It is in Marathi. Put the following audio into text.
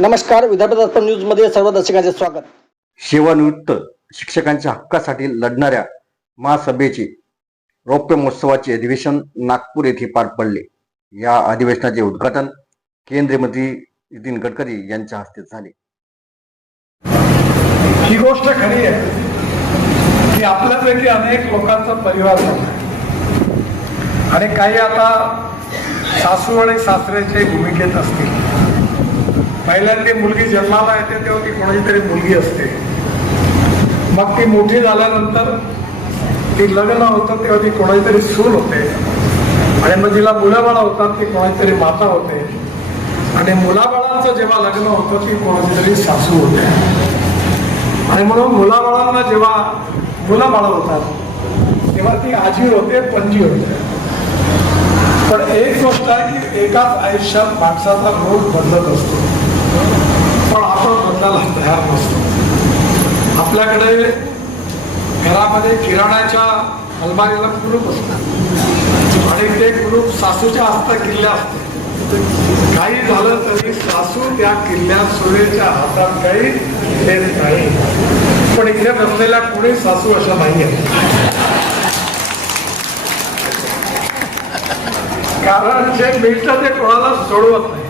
नमस्कार, विदर्भ दर्पण न्यूज मध्ये सर्व दर्शकांचे स्वागत। सेवानिवृत्त शिक्षकांच्या हक्कासाठी लढणाऱ्या महासभेचे रौप्य महोत्सवाचे अधिवेशन नागपूर येथे पार पडले। या अधिवेशनाचे उद्घाटन केंद्रीय मंत्री नितीन गडकरी यांच्या हस्ते झाले। ही गोष्ट खरी आहे की आपल्यापैकी अनेक लोकांचा परिवार झाला आणि काही आता सासू आणि सासऱ्याच्या भूमिकेत असतील। पहिल्यांदा मुलगी जन्माला येते तेव्हा ती कोणाची तरी मुलगी असते, मग ती मोठी झाल्यानंतर ती लग्न होतं तेव्हा ती कोणाची तरी सून होते, आणि मग तिला मुलाबाळा होतात ती कोणाची तरी माता होते, आणि मुलाबाळांचं जेव्हा लग्न होतं ती कोणाची तरी सासू होते। आणि म्हणून मुलाबाळांना जेव्हा मुलाबाळा होतात तेव्हा ती आजी होते, पणजी होते। पण एक गोष्ट आहे की एकाच आयुष्यात माणसाचा रोग बदलत असतो, पण आपण बदलायला तयार नसतो। आपल्याकडे घरामध्ये किराणाच्या अलमारीला कुलूप असतात आणि ते कुलूप सासूच्या हातात किल्ल्या असतात। काही झालं तरी सासू त्या किल्ल्यात सुनेच्या हातात काही देत नाही, पण इथे बसलेल्या कोणी सासू अशा नाहीये, कारण जे मिळतं ते कोणाला सोडवत नाही।